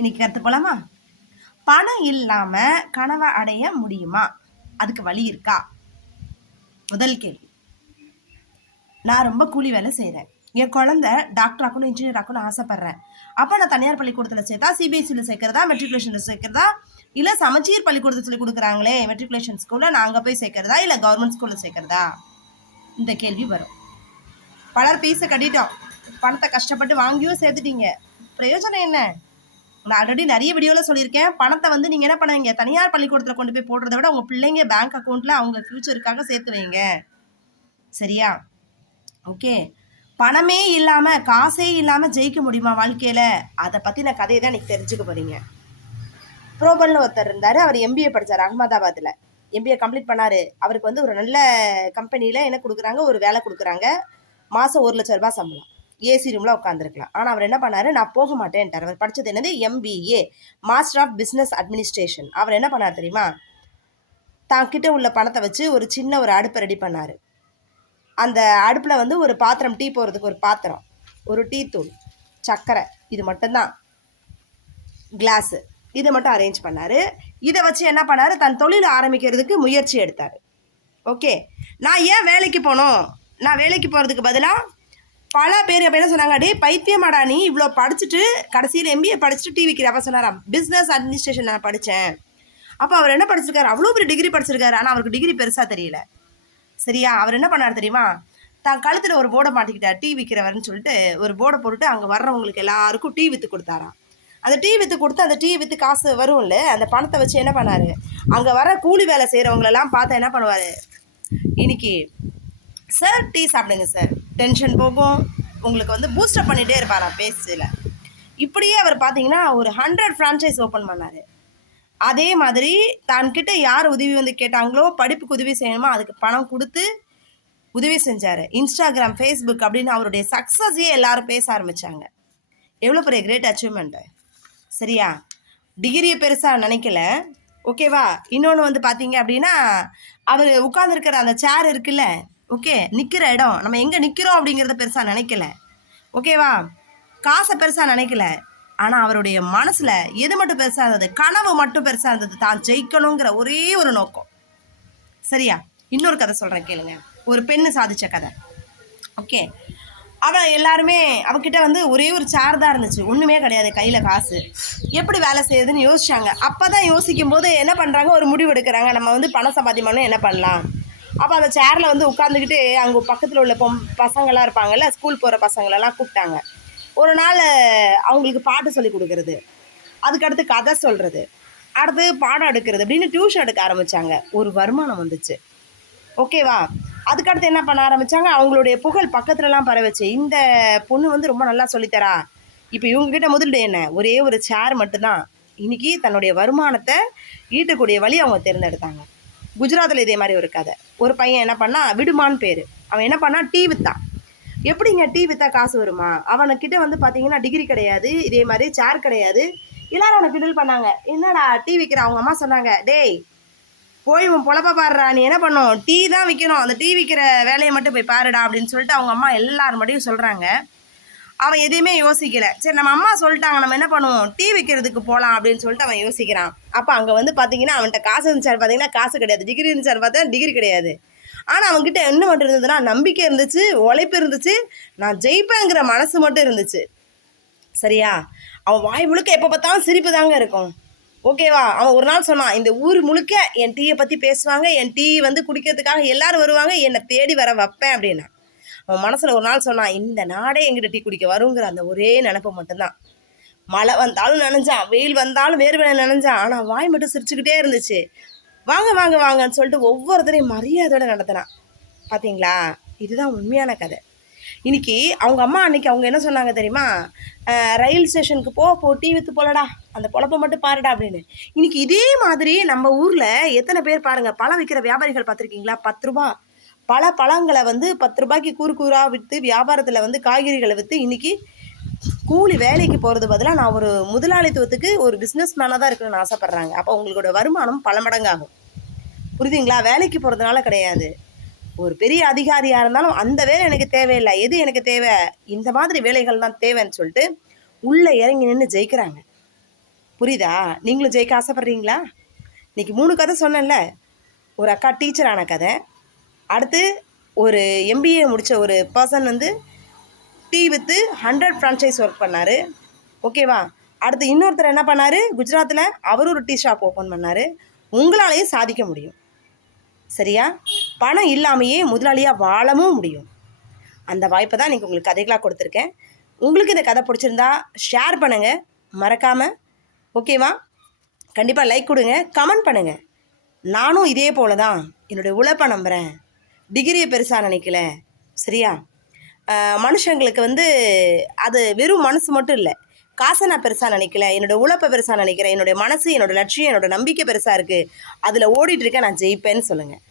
இன்னைக்கு கருத்து போலாமா? பணம் இல்லாம கனவை அடைய முடியுமா? அதுக்கு வழி இருக்கா? முதல் கேள்வி. நான் ரொம்ப கூலி வேலை செய்றேன். என் குழந்தை டாக்டர் ஆக்கணும், இன்ஜினியர் ஆக்கணும்னு ஆசைப்படுறேன். அப்ப நான் தனியார் பள்ளிக்கூடத்துல சேர்த்தா, சிபிஎஸ்சில சேர்க்கிறதா, மெட்ரிகுலேஷன்ல சேர்க்கிறதா, இல்ல சமச்சீர் பள்ளிக்கூடத்துல சொல்லி கொடுக்குறாங்களே மெட்ரிகுலேஷன் ஸ்கூல்ல நான் அங்க போய் சேர்க்கிறதா, இல்ல கவர்மெண்ட் ஸ்கூல்ல சேர்க்கிறதா? இந்த கேள்வி வரும். பலர் பீஸை கட்டிட்டோம், பணத்தை கஷ்டப்பட்டு வாங்கியும் சேர்த்துட்டீங்க, பிரயோஜனம் என்ன? நான் ஆல்ரெடி நிறைய வீடியோவில் சொல்லியிருக்கேன். பணத்தை வந்து நீங்கள் என்ன பண்ணுவீங்க, தனியார் பள்ளிக்கூடத்தில் கொண்டு போய் போடுறத விட உங்கள் பிள்ளைங்க பேங்க் அக்கௌண்ட்டில் அவங்க ஃப்யூச்சருக்காக சேர்த்து வைங்க. சரியா? ஓகே. பணமே இல்லாமல் காசே இல்லாமல் ஜெயிக்க முடியுமா வாழ்க்கையில்? அதை பற்றின கதையை தான் இன்னைக்கு தெரிஞ்சுக்க போகிறீங்க. புரோபல்னு ஒருத்தர் இருந்தார். அவர் எம்பிஏ படித்தார் அகமதாபாத்தில். எம்பிஏ கம்ப்ளீட் பண்ணார். அவருக்கு வந்து ஒரு நல்ல கம்பெனியில் என்ன கொடுக்குறாங்க, ஒரு வேலை கொடுக்குறாங்க. மாதம் 1 லட்சம் ரூபாய் சம்பளம். ஏசி ரூமில் உட்காந்துருக்கலாம். ஆனால் அவர் என்ன பண்ணார், நான் போக மாட்டேன்ட்டார். அவர் படித்தது என்னது, MBA, master of business administration. அவர் என்ன பண்ணார் தெரியுமா, தான் கிட்ட உள்ள பணத்தை வச்சு ஒரு சின்ன ஒரு அடுப்பை ரெடி பண்ணார். அந்த அடுப்பில் வந்து ஒரு பாத்திரம், டீ போடுறதுக்கு ஒரு பாத்திரம், ஒரு டீ தூள், சர்க்கரை, இது மட்டும்தான், கிளாஸு, இதை மட்டும் அரேஞ்ச் பண்ணார். இதை வச்சு என்ன பண்ணார், தன் தொழில் ஆரம்பிக்கிறதுக்கு முயற்சி எடுத்தார். ஓகே. நான் ஏன் வேலைக்கு போகணும், நான் வேலைக்கு போகிறதுக்கு பதிலாக பல பேர் அப்போ என்ன சொன்னாங்க, டே பைத்தியமாடா நீ இவ்வளோ படிச்சுட்டு கடைசியில் எம்பிஏ படிச்சுட்டு டீ விற்கிற. அப்போ சொன்னாராம், பிஸ்னஸ் அட்மினிஸ்ட்ரேஷன் நான் படித்தேன். அப்போ அவர் என்ன படிச்சிருக்காரு, அவ்வளோ பெரிய டிகிரி படிச்சிருக்காரு. ஆனால் அவருக்கு டிகிரி பெருசாக தெரியல. சரியா? அவர் என்ன பண்ணார் தெரியுமா, தான் கழுத்தில் ஒரு போர்டை மாட்டிக்கிட்டார், டீ விற்கிறவர்னு சொல்லிட்டு ஒரு போர்டை போட்டுட்டு அங்கே வர்றவங்களுக்கு எல்லாருக்கும் டீ விற்று கொடுத்தாராம். அந்த டீ விற்று கொடுத்து அந்த டீ விற்று காசு வரும்ல, அந்த பணத்தை வச்சு என்ன பண்ணார், அங்கே வர கூலி வேலை செய்கிறவங்களெல்லாம் பார்த்தா என்ன பண்ணுவார், இன்னைக்கு சார் டீ சாப்பிடுங்க சார், டென்ஷன் போகும், உங்களுக்கு வந்து பூஸ்டப் பண்ணிகிட்டே இருப்பாரா பேஸில். இப்படியே அவர் பார்த்தீங்கன்னா ஒரு 100 ஃப்ரான்ச்சைஸ் ஓப்பன் பண்ணார். அதே மாதிரி தன்கிட்ட யார் உதவி வந்து கேட்டாங்களோ, படிப்புக்கு உதவி செய்யணுமோ அதுக்கு பணம் கொடுத்து உதவி செஞ்சார். இன்ஸ்டாகிராம், ஃபேஸ்புக் அப்படின்னு அவருடைய சக்ஸஸையே எல்லாரும் பேச ஆரம்பித்தாங்க. எவ்வளோ பெரிய கிரேட் அச்சீவ்மெண்ட்டு. சரியா? டிகிரியை பெருசாக நினைக்கல. ஓகேவா? இன்னொன்று வந்து பார்த்தீங்க அப்படின்னா, அவர் உட்காந்துருக்கிற அந்த சேர் இருக்குல்ல, ஓகே, நிற்கிற இடம், நம்ம எங்கே நிற்கிறோம் அப்படிங்கிறத பெருசாக நினைக்கல. ஓகேவா? காசை பெருசாக நினைக்கல. ஆனால் அவருடைய மனசில் எது மட்டும் பெருசாக இருந்தது, கனவு மட்டும் பெருசாக இருந்தது, தான் ஜெயிக்கணுங்கிற ஒரே ஒரு நோக்கம். சரியா? இன்னொரு கதை சொல்கிறேன் கேளுங்க. ஒரு பெண்ணு சாதித்த கதை. ஓகே. அவள் எல்லாருமே அவகிட்ட வந்து ஒரே ஒரு சேர் தான் இருந்துச்சு, ஒன்றுமே கிடையாது, கையில் காசு. எப்படி வேலை செய்யுதுன்னு யோசிச்சாங்க. அப்போ தான் யோசிக்கும் போது என்ன பண்ணுறாங்க, ஒரு முடிவு எடுக்கிறாங்க, நம்ம வந்து பணம் சம்பாதிக்கணும், என்ன பண்ணலாம். அப்போ அந்த சேரில் வந்து உட்காந்துக்கிட்டு அங்கே பக்கத்தில் உள்ள பசங்களாம் இருப்பாங்கள்ல, ஸ்கூல் போகிற பசங்களெல்லாம் கூப்பிட்டாங்க. ஒரு நாள் அவங்களுக்கு பாட்டு சொல்லி கொடுக்குறது, அதுக்கடுத்து கதை சொல்கிறது, அடுத்து பாடம் எடுக்கிறது அப்படின்னு டியூஷன் எடுக்க ஆரம்பித்தாங்க. ஒரு வருமானம் வந்துச்சு. ஓகேவா? அதுக்கடுத்து என்ன பண்ண ஆரம்பித்தாங்க, அவங்களுடைய புகழ் பக்கத்துலலாம் பரவச்சு. இந்த பொண்ணு வந்து ரொம்ப நல்லா சொல்லித்தரா. இப்போ இவங்ககிட்ட முதலீடு என்ன, ஒரே ஒரு சேர் மட்டும்தான். இன்றைக்கி தன்னுடைய வருமானத்தை ஈட்டக்கூடிய வழி அவங்க தேர்ந்தெடுத்தாங்க. குஜராத்தில் இதே மாதிரி ஒரு கதை. ஒரு பையன் என்ன பண்ணா, விடுமான்னு பேர். அவன் என்ன பண்ணா, டீ வித்தான். எப்படிங்க டீ விற்றா காசு வருமா? அவனுக்கிட்ட வந்து பார்த்தீங்கன்னா டிகிரி கிடையாது, இதே மாதிரி சேர் கிடையாது. எல்லாரும் அவனை கிண்டல் பண்ணாங்க, என்னடா டீ விற்கிற. அவங்க அம்மா சொன்னாங்க, டேய் போய் உன் பொழப்ப பாடுறா, நீ என்ன பண்ணும், டீ தான் விற்கணும், அந்த டீ விற்கிற வேலையை மட்டும் போய் பாருடா அப்படின்னு சொல்லிட்டு அவங்க அம்மா எல்லாரும் மட்டும் சொல்கிறாங்க. அவன் எதையுமே யோசிக்கல. சரி நம்ம அம்மா சொல்லிட்டாங்க, நம்ம என்ன பண்ணுவோம், டீ விற்கிறதுக்கு போகலாம் அப்படின்னு சொல்லிட்டு அவன் யோசிக்கிறான். அப்போ அங்கே வந்து பார்த்தீங்கன்னா அவன்கிட்ட காசு இருந்துச்சாரு பார்த்தீங்கன்னா காசு கிடையாது, டிகிரி இருந்துச்சாரு பார்த்தா டிகிரி கிடையாது. ஆனால் அவன்கிட்ட என்ன மட்டும் இருந்ததுன்னா நம்பிக்கை இருந்துச்சு, உழைப்பு இருந்துச்சு, நான் ஜெயிப்பேங்கிற மனசு மட்டும் இருந்துச்சு. சரியா? அவன் வாய் முழுக்க எப்போ பார்த்தாலும் சிரிப்பு தாங்க இருக்கும். ஓகேவா? அவன் ஒரு நாள் சொன்னான், இந்த ஊர் முழுக்க என் டீயை பற்றி பேசுவாங்க, என் டீ வந்து குடிக்கிறதுக்காக எல்லாரும் வருவாங்க, என்னை தேடி வர வைப்பேன் அப்படின்னா. அவன் மனசில் ஒரு நாள் சொன்னான், இந்த நாடே எங்கிட்ட டீ குடிக்க வருங்கிற அந்த ஒரே நினப்பு மட்டும்தான். மழை வந்தாலும் நனைஞ்சான், வெயில் வந்தாலும் வேறு வேலை நனைஞ்சான், ஆனால் வாய் மட்டும் சிரிச்சுக்கிட்டே இருந்துச்சு. வாங்க வாங்க வாங்கன்னு சொல்லிட்டு ஒவ்வொருத்தரையும் மரியாதையோட நடத்தினான். பார்த்தீங்களா? இதுதான் உண்மையான கதை. இன்னைக்கு அவங்க அம்மா அன்னைக்கு அவங்க என்ன சொன்னாங்க தெரியுமா, ரயில் ஸ்டேஷனுக்கு போ டீ விற்று போலடா, அந்த பொழப்பை மட்டும் பாருடா அப்படின்னு. இன்னைக்கு இதே மாதிரி நம்ம ஊரில் எத்தனை பேர் பாருங்கள், பழம் விற்கிற வியாபாரிகள் பார்த்துருக்கீங்களா? 10 ரூபா பழங்களை வந்து 10 ரூபாய்க்கு கூறாக விற்று, வியாபாரத்தில் வந்து காய்கறிகளை விற்று இன்னைக்கு கூலி வேலைக்கு போகிறது பதிலாக நான் ஒரு முதலாளித்துவத்துக்கு ஒரு பிஸ்னஸ் மேனாக தான் இருக்கணும்னு ஆசைப்பட்றாங்க. அப்போ உங்களோட வருமானம் பல மடங்காகும். புரியுதுங்களா? வேலைக்கு போகிறதுனால கிடையாது. ஒரு பெரிய அதிகாரியாக இருந்தாலும் அந்த வேலை எனக்கு தேவையில்லை, எது எனக்கு தேவை, இந்த மாதிரி வேலைகள் தான் தேவைன்னு சொல்லிட்டு உள்ளே இறங்கி நின்று ஜெயிக்கிறாங்க. புரியுதா? நீங்களும் ஜெயிக்க ஆசைப்பட்றீங்களா? இன்றைக்கி 3 கதை சொன்னேன்ல. ஒரு அக்கா டீச்சர் ஆன கதை, அடுத்து ஒரு MBA முடித்த ஒரு பர்சன் வந்து டீ விற்று 100 ஃப்ரான்ச்சைஸ் ஒர்க் பண்ணார். ஓகேவா? அடுத்து இன்னொருத்தர் என்ன பண்ணார், குஜராத்தில் அவர் ஒரு டீ ஷாப் ஓப்பன் பண்ணார். உங்களாலேயும் சாதிக்க முடியும். சரியா? பணம் இல்லாமையே முதலாளியாக வாழவும் முடியும். அந்த வாய்ப்பை தான் இன்றைக்கி உங்களுக்கு கதைகளாக கொடுத்துருக்கேன். உங்களுக்கு இந்த கதை பிடிச்சிருந்தா ஷேர் பண்ணுங்கள் மறக்காமல். ஓகேவா? கண்டிப்பாக லைக் கொடுங்க, கமெண்ட் பண்ணுங்கள். நானும் இதே போல தான் என்னுடைய உழைப்பை நம்புகிறேன். டிகிரியை பெருசாக நினைக்கல. சரியா? மனுஷங்களுக்கு வந்து அது வெறும் மனசு மட்டும் இல்லை, காசை நான் பெருசாக நினைக்கல, என்னோடய உழைப்பை பெருசாக நினைக்கிறேன். என்னுடைய மனசு, என்னோடய லட்சியம், என்னோடய நம்பிக்கை பெருசாக இருக்குது. அதில் ஓடிட்டுருக்கேன், நான் ஜெயிப்பேன்னு சொல்லுங்கள்.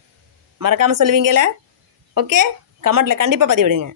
மறக்காமல் சொல்லுவீங்களே? ஓகே, கமெண்ட்டில் கண்டிப்பாக பதிவிடுங்க.